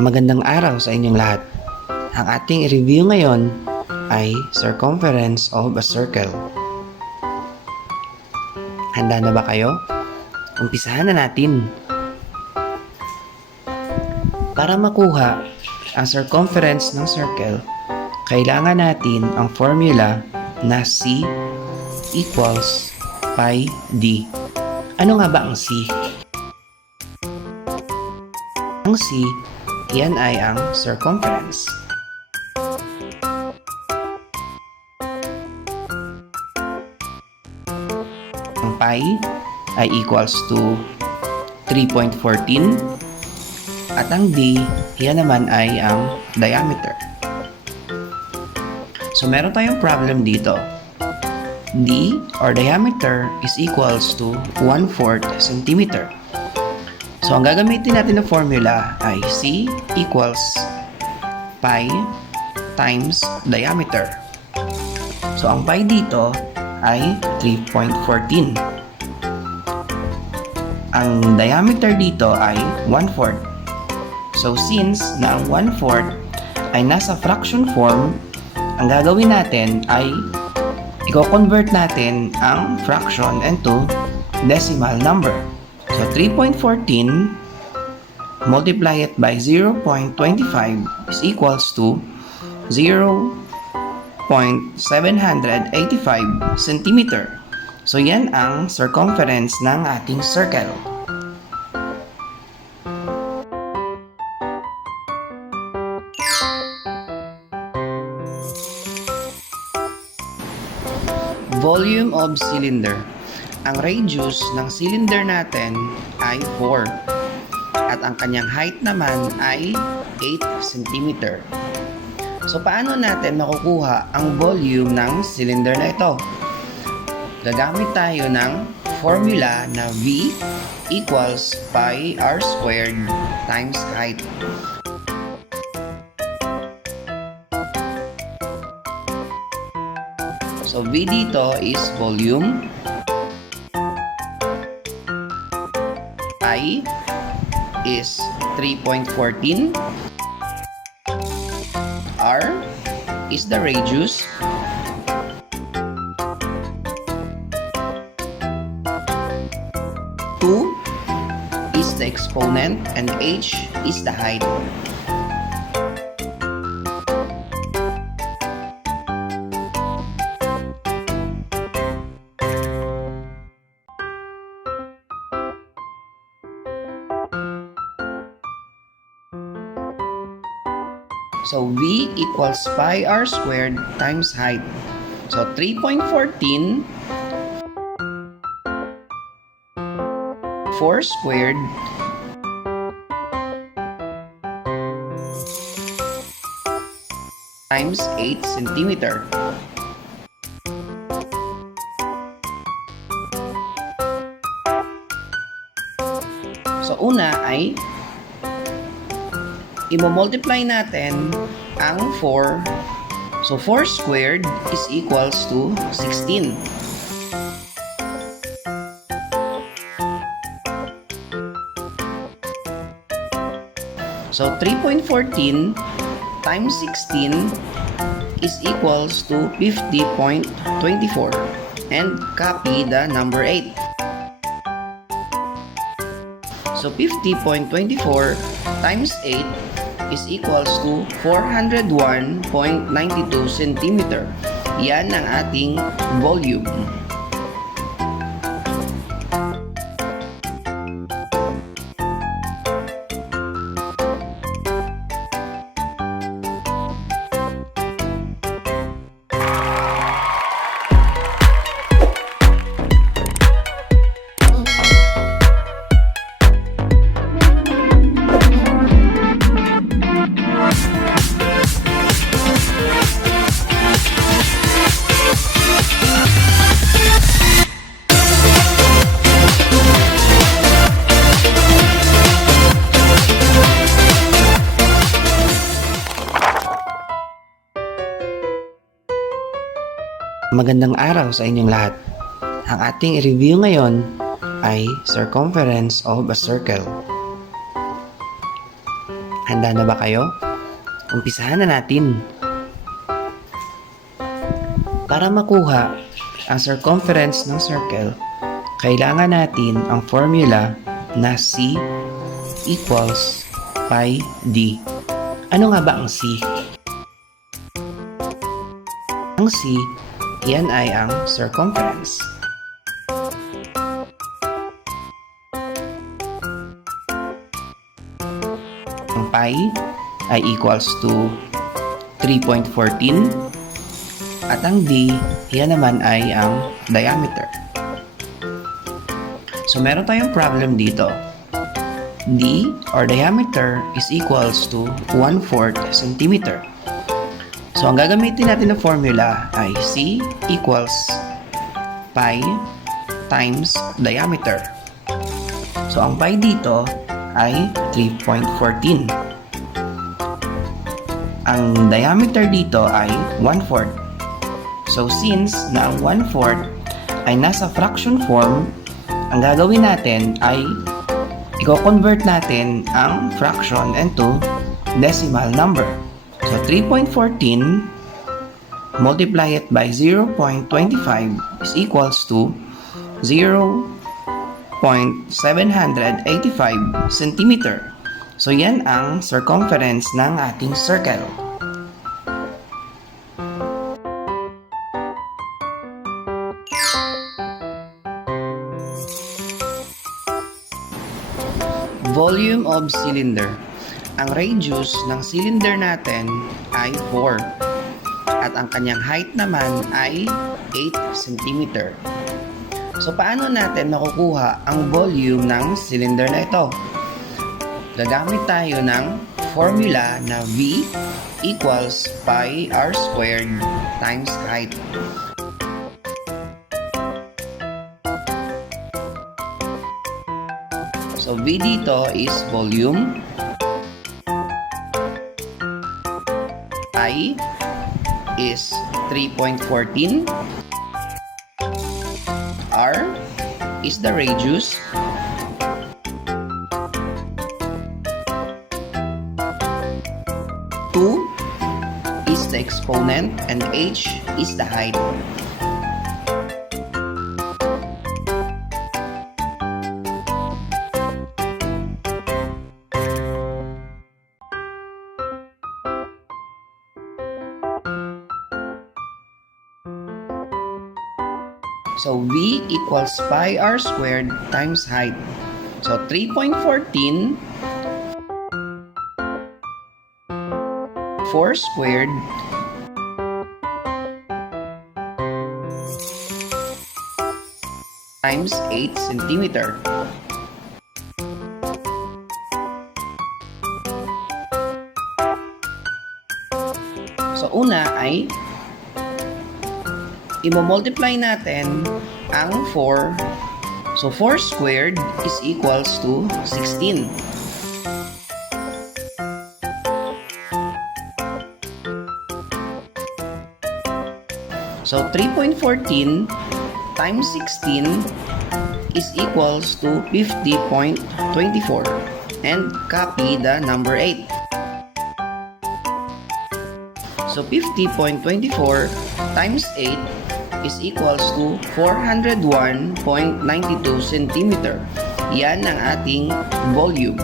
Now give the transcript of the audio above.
Magandang araw sa inyong lahat. Ang ating review ngayon ay circumference of a circle. Handa na ba kayo? Umpisahan na natin. Para makuha ang circumference ng circle, kailangan natin ang formula na C equals pi d. Ano nga ba ang C? Ang C, yan ay ang circumference. Ang pi ay equals to 3.14 at ang d, yan naman ay ang diameter. So meron tayong problem dito. D or diameter is equals to 1/4 centimeter. So, ang gagamitin natin na formula ay C equals pi times diameter. So, ang pi dito ay 3.14. Ang diameter dito ay 1/4. So, since na ang 1/4 ay nasa fraction form, ang gagawin natin ay i-convert natin ang fraction into decimal number. So, 3.14 multiply it by 0.25 is equals to 0.785 centimeter. So, yan ang circumference ng ating circle. Volume of cylinder. Ang radius ng cylinder natin ay 4 at ang kanyang height naman ay 8 cm. So, paano natin makukuha ang volume ng cylinder na ito? Gagamit tayo ng formula na V equals pi r squared times height. So, V dito is volume. I is 3.14. R is the radius. Two is the exponent and H is the height. So, V equals pi r squared times height. So, 3.14 4 squared times 8 centimeter. So, una ay i-multiply natin ang 4. So, 4 squared is equals to 16. So, 3.14 times 16 is equals to 50.24. And copy the number 8. So, 50.24 times 8 is equals to 401.92 centimeter. Yan ang ating volume. Magandang araw sa inyong lahat. Ang ating i-review ngayon ay circumference of a circle. Handa na ba kayo? Umpisahan na natin. Para makuha ang circumference ng circle, kailangan natin ang formula na C equals pi d. Ano nga ba ang C? Ang C, yan ay ang circumference. Ang pi ay equals to 3.14 at ang d, yan naman ay ang diameter. So meron tayong problem dito. D or diameter is equals to 1/4 centimeter. So ang gagamitin natin na formula ay C equals pi times diameter. So ang pi dito ay 3.14. Ang diameter dito ay 1/4. So since na ang 1/4 ay nasa fraction form, ang gagawin natin ay i-convert natin ang fraction into decimal number. So 3.14 multiply it by 0.25 is equals to 0.785 centimeter. So yan ang circumference ng ating circle. Volume of cylinder. Ang radius ng cylinder natin ay 4 at ang kanyang height naman ay 8 cm. So paano natin makukuha ang volume ng cylinder na ito? Gagamit tayo ng formula na V equals pi r squared times height. So V dito is volume, I is 3.14, R is the radius, two is the exponent, and H is the height. So V equals pi r squared times height. So 3.14 4 squared times 8 centimeter. So una ay i-multiply natin ang 4. So 4 squared is equals to 16. So 3.14 times 16 is equals to 50.24 and copy the number 8. So 50.24 times 8 is equals to 401.92 centimeter. Yan ang ating volume.